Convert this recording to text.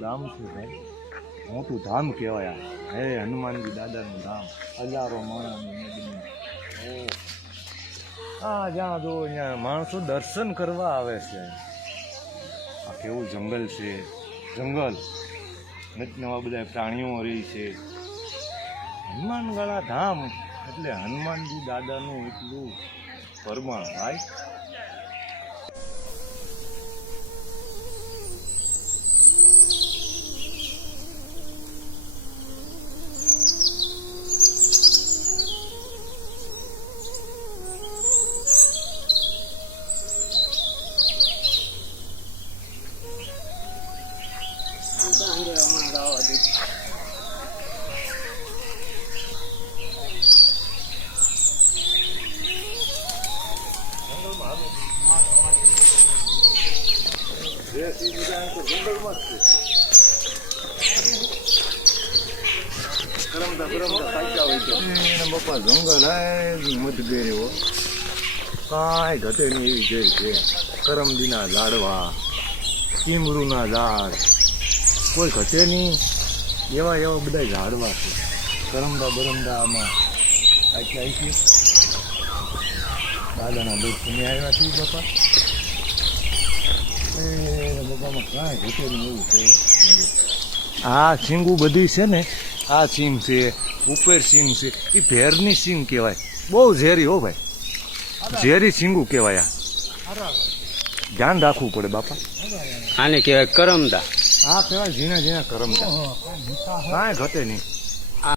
ગામ છે ભાઈ, મોટું ધામ કહેવાય. હે હનુમાનજી દાદાનું ધામ, હજારો માણસ. હા, જ્યાં જો ત્યાં માણસો દર્શન કરવા આવે છે. આ કેવું જંગલ છે, જંગલ નવા બધા પ્રાણીઓ રહી છે. હનુમાનગળા ધામ એટલે હનુમાનજી દાદાનું એટલું પરમાણ ભાઈ. બાપા જંગલ મતભેર કાંઈ ઘટે નહીં એવી જેલ છે. કરમદીના ઝાડવા, ટીમરૂના ઝાડ, કોઈ ઘટે નહીં એવા એવા બધા ઝાડવા છે. કરમદા બરમદા આમાં આટલા દાદાના દર્શને આવ્યા છીએ બાપા. બાપામાં કાંઈ ઘટે નહીં એવું છે. આ સિંગું બધી છે ને, આ સિંગ છે, ઉપર સિંગ છે, એ ભેરની સિંગ કહેવાય. બહુ ઝેરી હો ભાઈ, ઝેરી સિંગું કહેવાય. આ ધ્યાન રાખવું પડે બાપા. આને કહેવાય કરમદા. આ કહેવાય ઝીણા ઝીણા કરમદા, કાંઈ ઘટે નહીં.